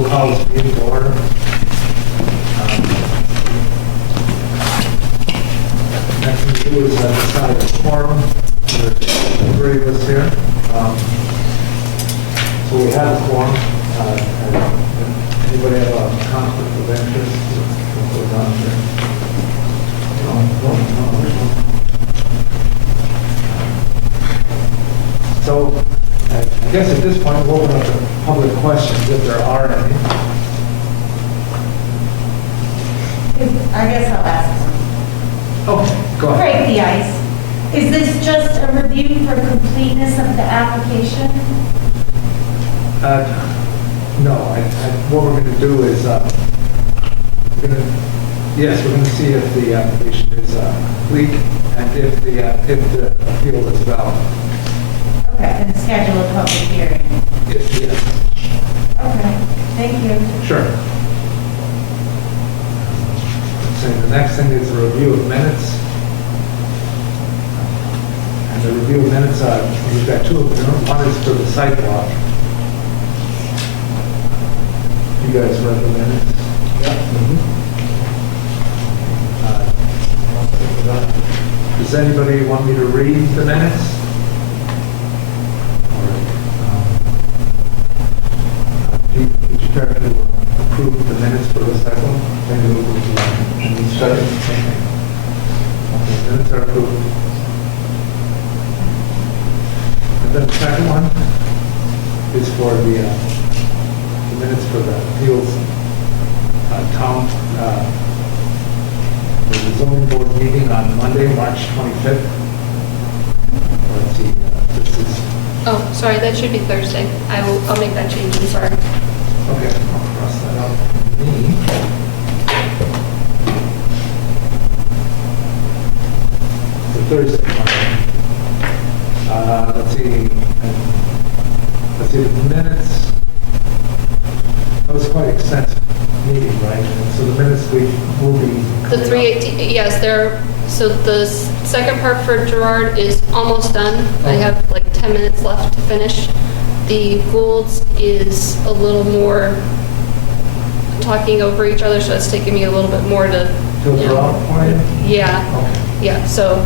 We'll call this meeting to order. Next thing to do is decide a quorum. There's 3 of us here. So we have a quorum. Anybody have a conflict of interest? What goes on here? So I guess at this point we'll open up to public questions if there are any. I guess I'll ask some. Okay, go ahead. Break the ice. Is this just a review for completeness of the application? No, what we're going to do is, we're going to see if the application is complete and if the appeal is valid. Okay, and schedule a public hearing. Yes. Okay, thank you. Sure. So the next thing is a review of minutes. And the review of minutes, we've got 2 of them. One is for the sidewalk. You guys read the minutes? Does anybody want me to read the minutes? Did you care to approve the minutes for the second one? And the second, same thing. Okay, minutes are approved. And then the second one is for the minutes for the appeals town, the zoning board meeting on Monday, March 25th. Let's see, this is, Oh, sorry, that should be Thursday. I'll make that change, I'm sorry. okay, I'll cross that out. Me. The Thursday one. Let's see, the minutes. That was quite extensive meeting, right? And so the minutes will be. The 318, yes, so the second part for Gerard is almost done. I have like 10 minutes left to finish. The Goulds is a little more talking over each other, so it's taking me a little bit more to. Filter out for you? Yeah, Okay. yeah, so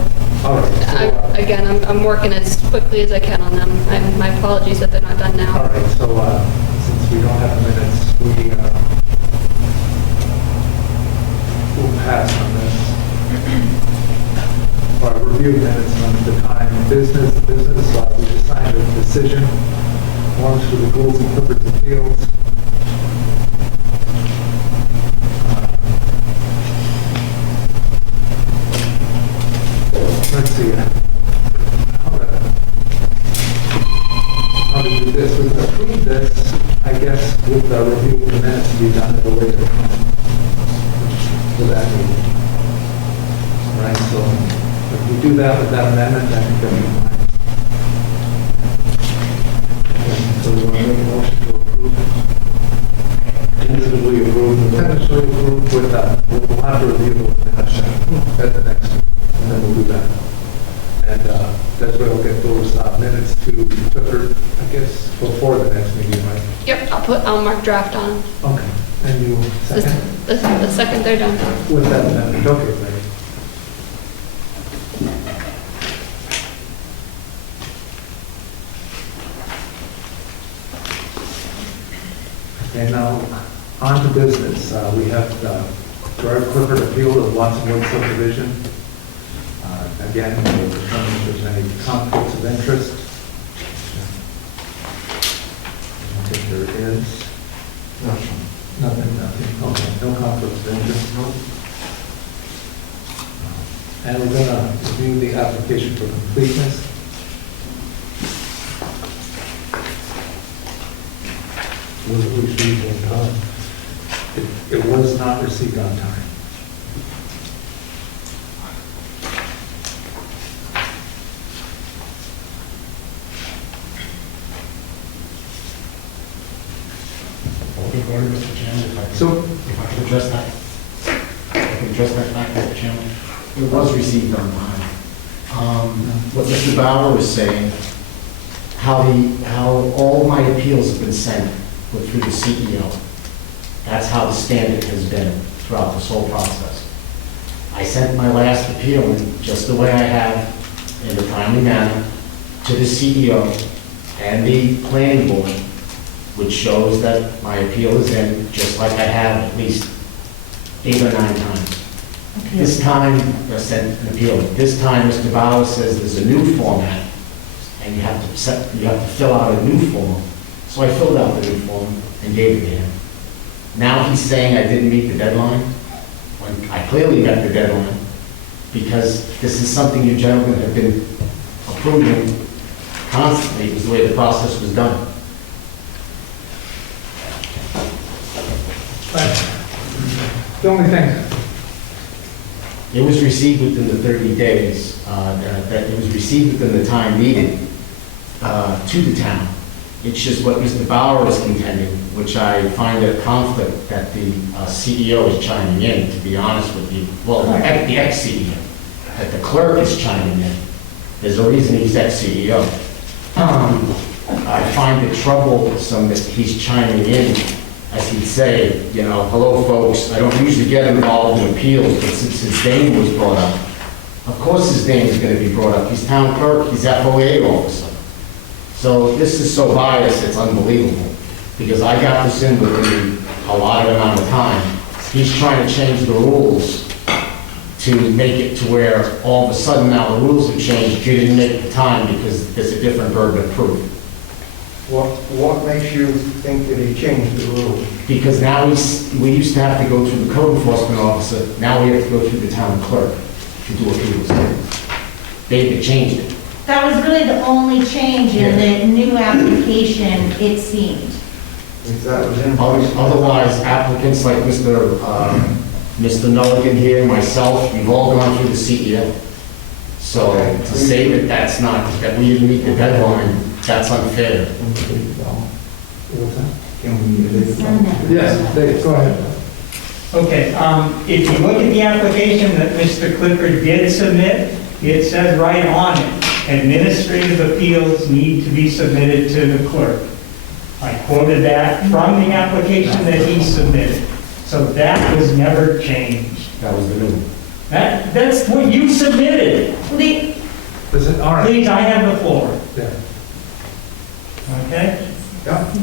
All right. So, again, I'm working as quickly as I can on them. My apologies that they're not done all now. right, so since we don't have minutes, we'll pass on this. Or review minutes on the time. Business, we decided a decision. One's for the Goulds and Clippers appeals. Let's see. How to do this? We can approve this, I guess, with the review of the minutes to be done at a later time for that meeting. Right, so if we do that with that amendment, I think that'll be fine. Okay, so we want to make a motion to approve it. Tentatively approve with that. We'll have to review the minutes at the next one, and then we'll do that. And that's where we'll get those minutes to Clifford, I guess, before the next meeting, right? Yep, I'll mark draft on. Okay. And you second? The second they're done. With that amendment, okay, great. And now, on to business. We have the Gerard Clifford appeal of Watson Wood subdivision. Again, we'll determine if there's any conflicts of interest. I think there is. Nothing. Okay, no conflicts of interest. No. And we're going to review the application for completeness. Was it received on time? It was not received on time. Good morning, Mr. Chairman. If I could address that. Fact, Mr. Chairman. It was received on time. What Mr. Bauer was saying, how all my appeals have been sent through the CEO. That's how the standard has been throughout this whole process. I sent my last appeal in just the way I have, in a timely manner, to the CEO and the planning board, which shows that my appeal is in, just like I have at least 8 or 9 times. This time, I sent an appeal. This time, Mr. Bauer says there's a new format, and you have to fill out a new form. So I filled out the new form and gave it to him. Now he's saying I didn't meet the deadline, when I clearly met the deadline, because this is something you gentlemen have been approving constantly. It was the way the process was done. The only thing, It was received within the 30 days, that it was received within the time needed to the town. It's just what Mr. Bauer is contending, which I find a conflict that the CEO is chiming in, to be honest with you. Well, the ex-CEO, that the clerk is chiming in. There's a reason he's ex-CEO. I find it troublesome that he's chiming in, as he'd say, you know, hello, folks, I don't usually get involved in appeals, but since his name was brought up, of course his name is going to be brought up. He's town clerk, he's FOA officer. So this is so biased, it's unbelievable, because I got this in within a lot of amount of time. He's trying to change the rules to make it to where all of a sudden now the rules have changed, you didn't make the time because there's a different burden of proof. What makes you think that he changed the rules? Because now we used to have to go through the code enforcement officer, now we have to go through the town clerk to do appeals. They changed it. That was really the only change in the new application, it seemed. If that was in place. Otherwise, applicants like Mr. Mulligan here, myself, we've all gone through the CEO. So to say that that's not, that we didn't meet the deadline, that's unfair. what's that? Can we, Yes, Dave, go ahead. Okay, if you look at the application that Mr. Clifford did submit, it says right on it, administrative appeals need to be submitted to the clerk. I quoted that from the application that he submitted. So that was never changed. That was the new one. That's what you submitted. Is it, all right? Please, I have the floor, Yeah. okay? Yeah.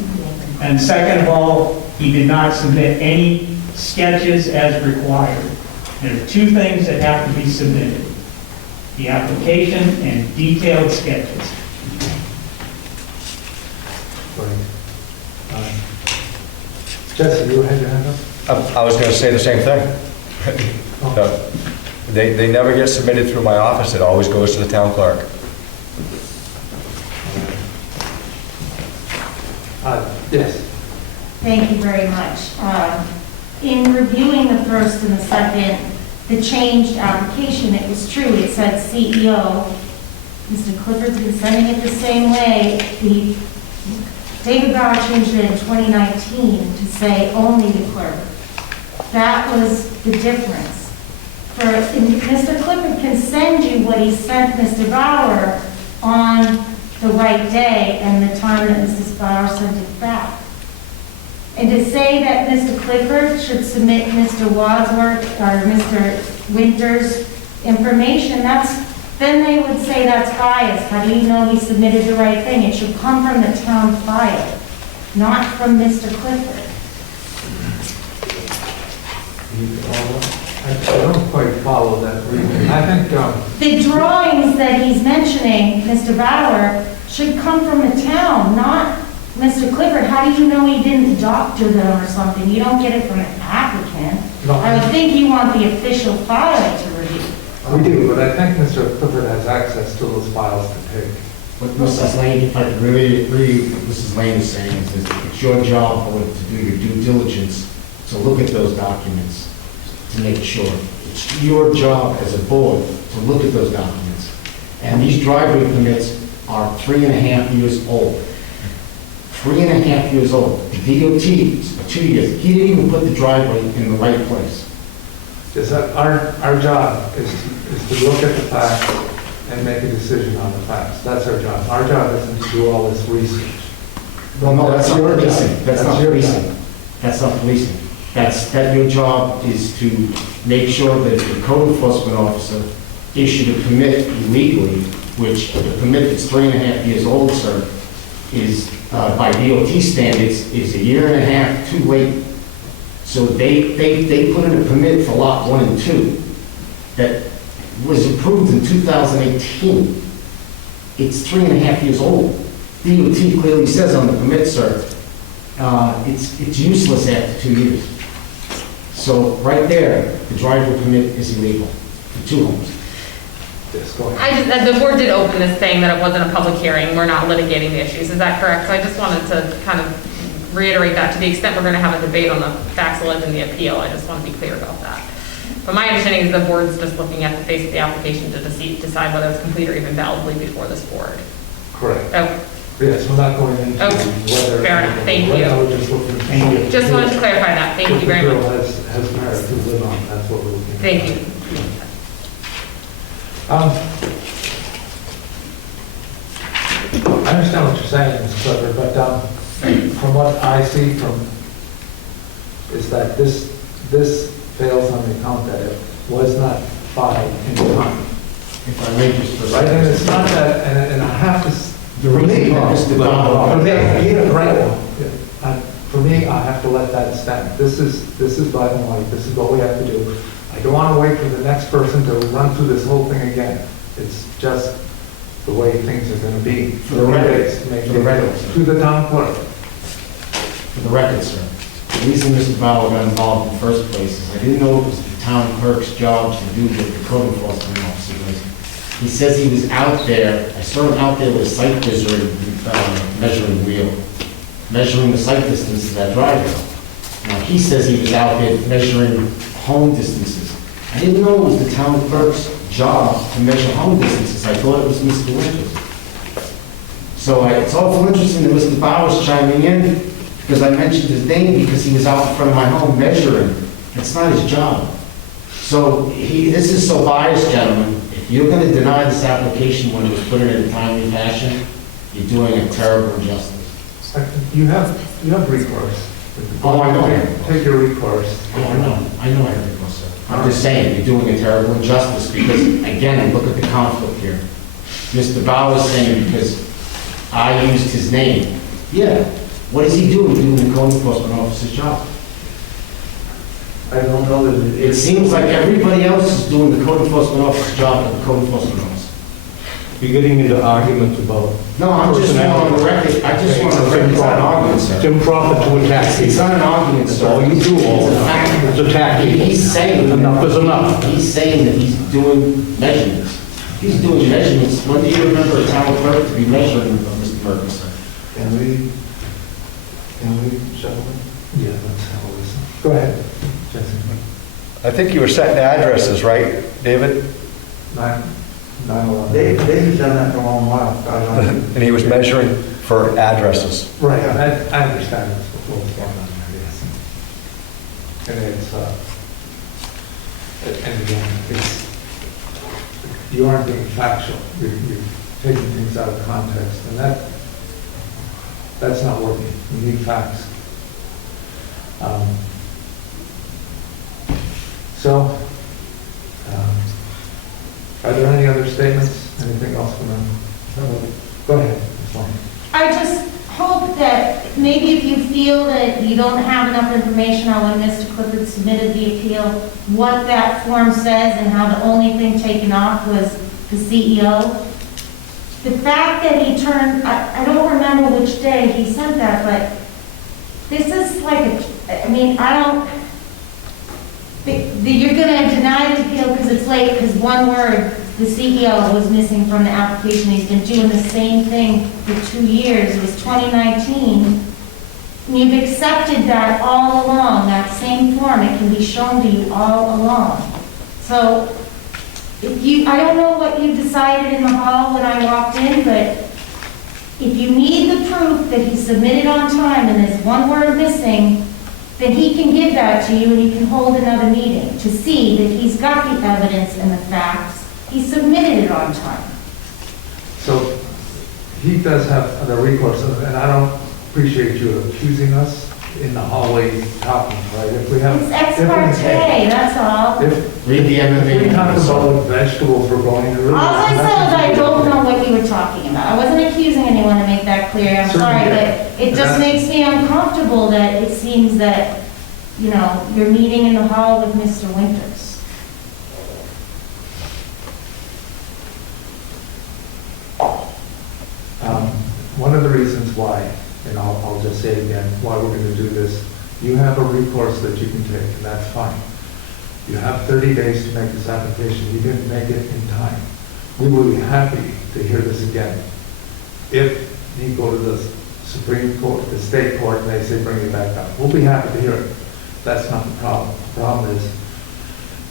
And second of all, he did not submit any sketches as required. There are 2 things that have to be submitted: the application and detailed sketches. Right. Jesse, you had your hand up? I was going to say the same thing. No, They never get submitted through my office, it always goes to the town clerk. Yes. Thank you very much. In reviewing the first and the second, the changed application, it was true, it said CEO. Mr. Clifford's been sending it the same way. David Bauer changed it in 2019 to say only the clerk. That was the difference. Mr. Clifford can send you what he sent Mr. Bauer on the right day and the time that Mrs. Bauer sent it back. And to say that Mr. Clifford should submit Mr. Wadsworth or Mr. Winter's information, then they would say that's biased. How do you know he submitted the right thing? It should come from the town file, not from Mr. Clifford. I don't quite follow that reasoning. I think, The drawings that he's mentioning, Mr. Bauer, should come from the town, not Mr. Clifford. How do you know he didn't doctor them or something? You don't get it from an applicant. No. I would think you want the official file to review. we do, but I think Mr. Clifford has access to those files to take. What Mrs. Lane, if I could really agree with what Mrs. Lane is saying, is that it's your job to do your due diligence, to look at those documents, to make sure. It's your job as a board to look at those documents. And these driveway permits are 3.5 years old. 3.5 years old. The DOT is 2 years. He didn't even put the driveway in the right place. Is that our job is to look at the facts and make a decision on the facts. That's our job. Our job isn't to do all this research. Well, no, that's not your job. policing. That's not your policing. job. That's not policing. that your job is to make sure that if the code enforcement officer issued a permit illegally, which the permit that's 3.5 years old, sir, is, by DOT standards, is 1.5 years too late. So they put in a permit for lot 1 and 2 that was approved in 2018. It's 3.5 years old. DOT clearly says on the permit, sir, it's useless after 2 years. So right there, the driveway permit is illegal for 2 homes. Yes, go ahead. The board did open this saying that it wasn't a public hearing, we're not litigating the issues, is that correct? So I just wanted to kind of reiterate that to the extent we're going to have a debate on the facts alleged in the appeal, I just want to be clear about that. But my understanding is the board's just looking at the face of the application to decide whether it's complete or even validly before this board. Correct. Oh, Yes, we're not going into Okay, whether. fair enough. Thank Right you. now, we're just looking. Thank you. just wanted to clarify that, thank you very If the much. bill has merit to live on, that's what we're looking at. Thank you. I understand what you're saying, Mr. Clifford, but from what I see is that this fails on the account that it was not filed in time. If I may just... Right, and it's not that, and I have to... The reason that Mr. Donald- For me, I have to let that stand. This is black and white, this is what we have to do. I don't want to wait for the next person to run through this whole thing again. It's just the way things are going to be. For the record, for the record. To the town clerk. For the record, sir, the reason Mr. Bauer got involved in the first place is I didn't know it was the town clerk's job to do what the code enforcement officer was. He says he was out there, I saw him out there with a sight measuring wheel, measuring the sight distance to that driveway. Now, he says he was out there measuring home distances. I didn't know it was the town clerk's job to measure home distances. I thought it was Mr. Winters. So it's awful interesting that Mr. Bauer's chiming in because I mentioned his name because he was out in front of my home measuring. It's not his job. So this is so biased, gentlemen. If you're going to deny this application when it was put in a timely fashion, you're doing a terrible injustice. You have recourse. Oh, I know. Take your recourse. Oh, I know I have recourse, sir. I'm just saying, you're doing a terrible injustice because, again, look at the conflict here. Mr. Bauer's saying because I used his name. Yeah, what is he doing the code enforcement officer's job? I don't know that It seems like everybody else is doing the code enforcement officer's job at the code enforcement officer. You're getting into arguments about... No, I'm just on the record, I just want to record, it's not an argument, sir. Jim Crawford to attack It's you. not an argument, That's sir. all you do all the It's a time. fact. It's attack you. He's saying... Enough is enough. He's saying that he's doing measurements. He's doing measurements. When do you remember a town clerk to be measuring, Mr. Ferguson? Can we, gentlemen? Yeah, that's how it is. Go ahead, Jesse. I think you were setting addresses, right, David? 9/11. Dave's done that for a long while. And he was measuring for addresses. Right, I understand this before it's going on there, yes. And it's, and again, you aren't being factual, you're taking things out of context, and that's not working, we need facts. Are there any other statements, anything else from them? Go ahead, Ms. Long. I just hope that maybe if you feel that you don't have enough information on when Mr. Clifford submitted the appeal, what that form says and how the only thing taken off was the CEO. The fact that he turned, I don't remember which day he sent that, but this is like you're going to deny the appeal because it's late, because one word, the CEO, was missing from the application. He's been doing the same thing for 2 years. It was 2019. And you've accepted that all along, that same form. It can be shown to you all along. So, I don't know what you decided in the hall when I walked in, but if you need the proof that he submitted on time and there's one word missing, then he can give that to you and you can hold another meeting to see that he's got the evidence and the facts. He submitted it on time. So he does have the recourse, and I don't appreciate you accusing us in the hallway talking, right? If we have. It's ex parte, that's all. If Read the if we talk MMA. about what vegetables we're going to. All I said was I don't know what you were talking about. I wasn't accusing anyone, to make that clear. I'm sorry, but it just makes me uncomfortable that it seems that, you know, you're meeting in the hall with Mr. Winters. One of the reasons why, and I'll just say it again, why we're going to do this, you have a recourse that you can take, and that's fine. You have 30 days to make this application. You didn't make it in time. We will be happy to hear this again. If you go to the Supreme Court, the state court, and they say bring it back up, we'll be happy to hear it. That's not the problem. The problem is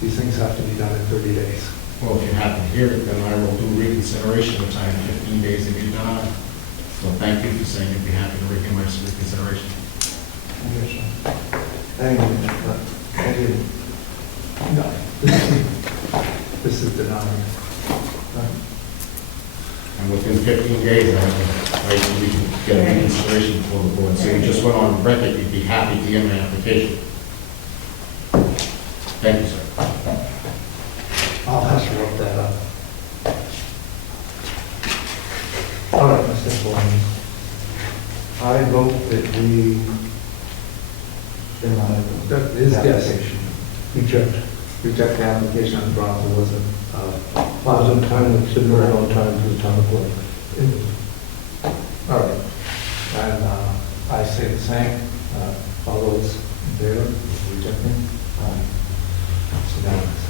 these things have to be done in 30 days. Well, if you happen to hear it, then I will do reconsideration, which I have 15 days to get done. So thank you for saying you'd be happy to reconsider my reconsideration. Thank you. No, this is denying. And within 15 days, I have a right to get a reconsideration before the board. So you just went on record, you'd be happy to get my application. Thank you, sir. I'll have to work that up. All right, Mr. Flores. I vote that we deny That is, the yes, application. reject the application on the grounds it wasn't, Wasn't time, considerable on time to the town clerk. all right. And I say the same. All those in favor of rejecting? It's unanimous.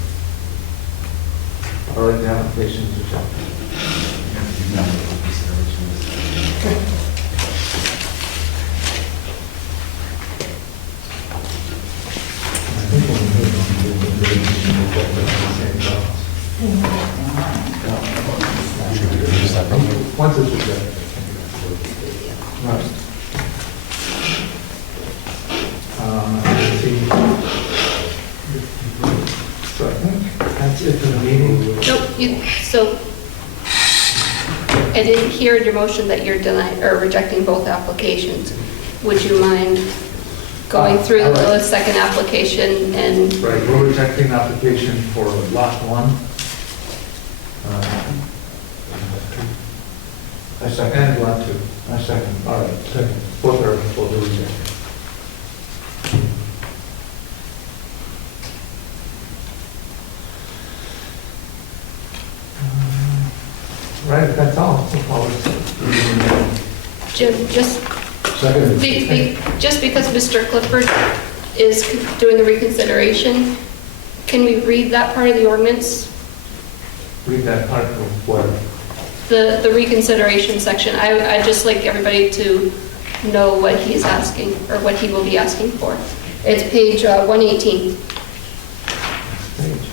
All right, the application is rejected. I think when we move on to the deliberation, we'll get the same balance. Once it's rejected. Right. Let's see. So I think that's it for the meeting. Nope, so I didn't hear in your motion that you're denying, or rejecting both applications. Would you mind going through All right. the second application and, Right, we're rejecting the application for lot 1. I second. And lot 2. I second. All right, second. Both are rejected. Right, if that's all, so Jim, just Second. just because Mr. Clifford is doing the reconsideration, can we read that part of the ordinance? read that part of what? The reconsideration section? I'd just like everybody to know what he's asking, or what he will be asking for. It's page 118. Page.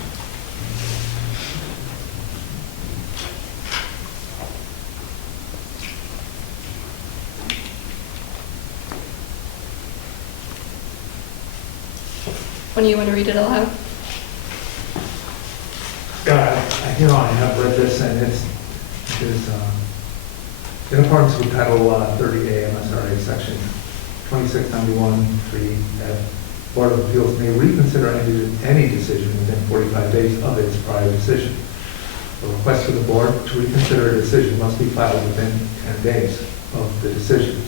When you want to read it aloud? Yeah, you know, I have read this, and it is in accordance with Title 30A MSRA, Section 2691, 3F. Board of Appeals may reconsider any decision within 45 days of its prior decision. A request to the board to reconsider a decision must be filed within 10 days of the decision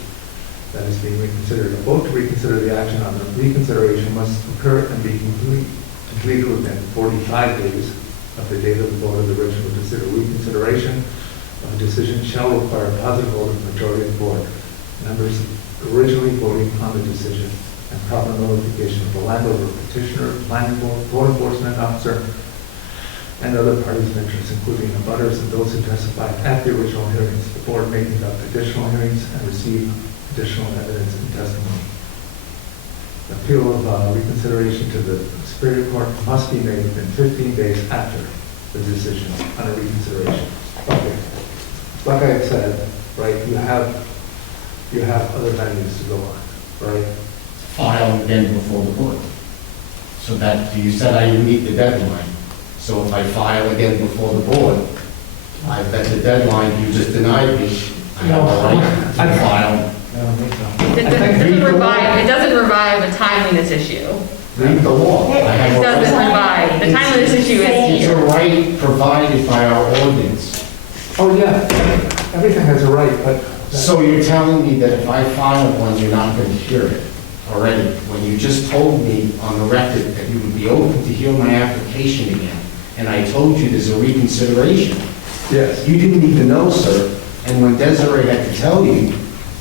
that is being reconsidered. A vote to reconsider the action on the reconsideration must occur and be completed within 45 days of the date of the vote of the original decision. Reconsideration of a decision shall require a positive vote of the majority of the board. Members originally voting on the decision and proper notification of the landowner, petitioner, planning board, code enforcement officer, and other parties of interest, including the butters and those who testified at the original hearings. The board may conduct additional hearings and receive additional evidence and testimony. Appeal of reconsideration to the Superior Court must be made within 15 days after the decision on a reconsideration. Okay. Like I had said, right, you have other venues to go on, right? File again before the board. So that, you said I meet the deadline. So if I file again before the board, I bet the deadline you just denied me, I have a right to file. I don't think so. it doesn't revive a timeliness issue. Read the law. I have It a doesn't right- revive, the timeliness issue is It's a here. right provided by our ordinance. Oh, yeah, everything has a right, but. So you're telling me that if I file one, you're not going to hear it already, when you just told me on the record that you would be open to hear my application again, and I told you there's a reconsideration. Yes. You didn't even know, sir, and when Desiree had to tell you,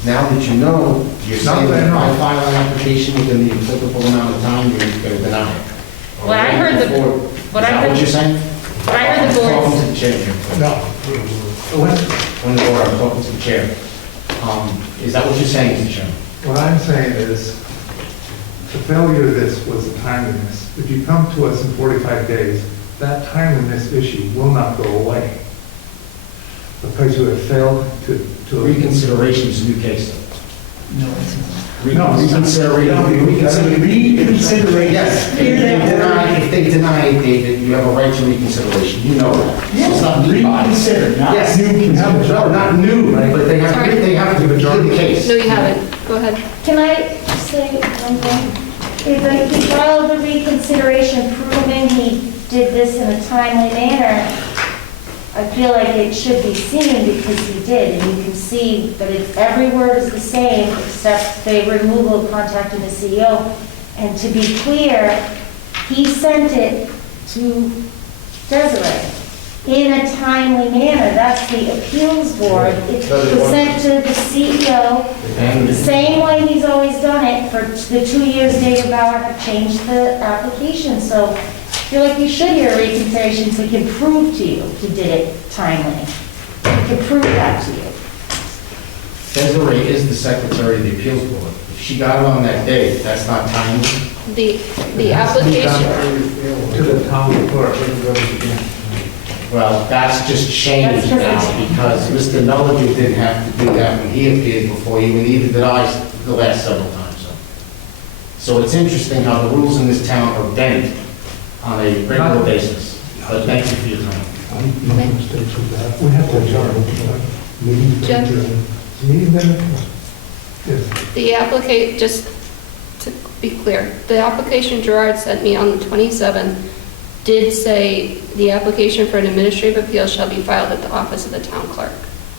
now that you know, you're Not saying that I that if know. I file an application within the applicable amount of time, you're going to deny it. What I heard the- Before- what I Is that heard- what you're saying? what I heard the I'm board- talking to the chair here. No. What, When the board, I'm talking to the chair. Is that what you're saying, Mr. Chairman? what I'm saying is, the failure of this was the timeliness. If you come to us in 45 days, that timeliness issue will not go away. Because you have failed to. Reconsideration is a new case. No. Reconsideration. Yes, if they deny it, David, you have a right to reconsideration, you know that. So it's not new bodies. Reconsider, not Yes, new consideration. no, not new, but they have to hear the case. No, you haven't. Go ahead. Can I say one thing? If he filed the reconsideration proving he did this in a timely manner, I feel like it should be seen because he did, and you can see that every word is the same except the removal of contacting the CEO. And to be clear, he sent it to Desiree in a timely manner. That's the appeals board. It was sent to the CEO, the same way he's always done it for the 2 years David Bauer have changed the application. So I feel like you should hear a reconsideration so he can prove to you he did it timely. He can prove that to you. Desiree is the secretary of the appeals board. If she got it on that day, that's not timely. The application, To the town clerk. Well, that's just changed now because Mr. Melody didn't have to do that when he appeared before you, and neither did I the last several times. So it's interesting how the rules in this town are bent on a regular basis. But thank you for your time. No mistakes with that. We have to adjourn. Meeting. Jeff? Meeting minutes. Yes. the applicant, just to be clear, the application Gerard sent me on the 27th did say the application for an administrative appeal shall be filed at the office of the town clerk,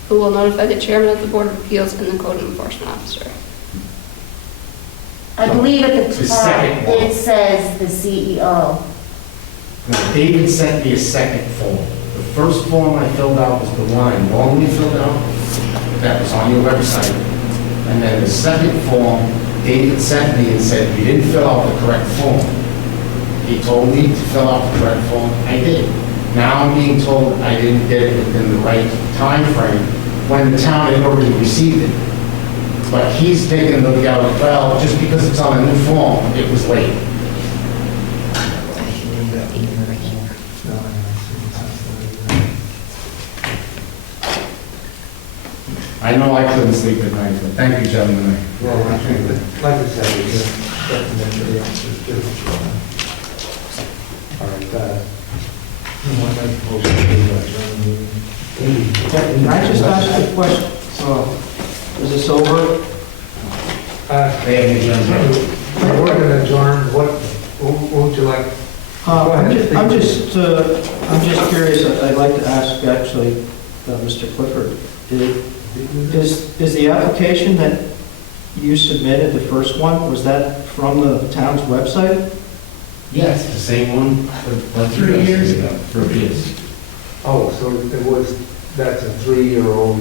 who will notify the chairman of the Board of Appeals and the code enforcement officer. I believe at the The top, second one. it says the CEO. Now, David sent me a second form. The first form I filled out was the one I normally filled out, that was on your website. And then the second form, David sent me and said, you didn't fill out the correct form. He told me to fill out the correct form, I did. Now I'm being told I didn't get it within the right time frame when the town had already received it. But he's taking the legal, well, just because it's on a new form, it was late. I know I couldn't sleep at night, but thank you, gentlemen. Well, I think that, like I said, it's recommended the answers to. All right, you want to make a motion to adjourn the meeting? Can I just ask a question? Is this over? They have adjourned. We're going to adjourn, what would you like? Go ahead. I'm just curious, I'd like to ask actually Mr. Clifford, is the application that you submitted, the first one, was that from the town's website? Yes, the same one, but 3 years ago. 3 years. Oh, so it was, that's a 3-year-old.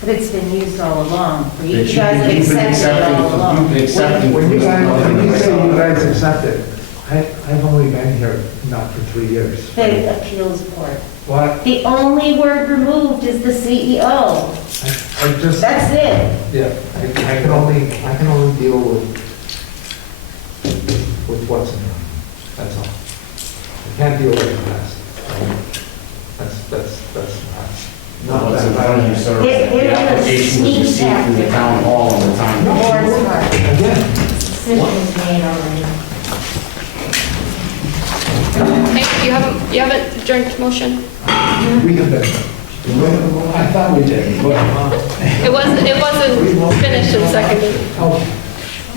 But it's been used all along. You That guys have accepted it all along. You've been accepting. When you say you guys accepted, I've only been here not for 3 years. The appeals board. What? The only word removed is the CEO. I just, That's it. yeah, I can only deal with what's in there. That's all. I can't deal with the past. That's the past. No, it's in front of you, sir. It The was application was sneak received through the tactic. town hall on the time. The board's part. Again, Decision is made already. Hey, you haven't adjourned to motion? we have been. I thought we did. It wasn't finished and seconded.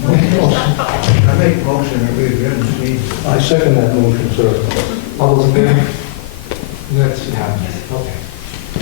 I make motion that we adjourn this meeting. I second that motion, sir. All those in favor? That's happening. Okay.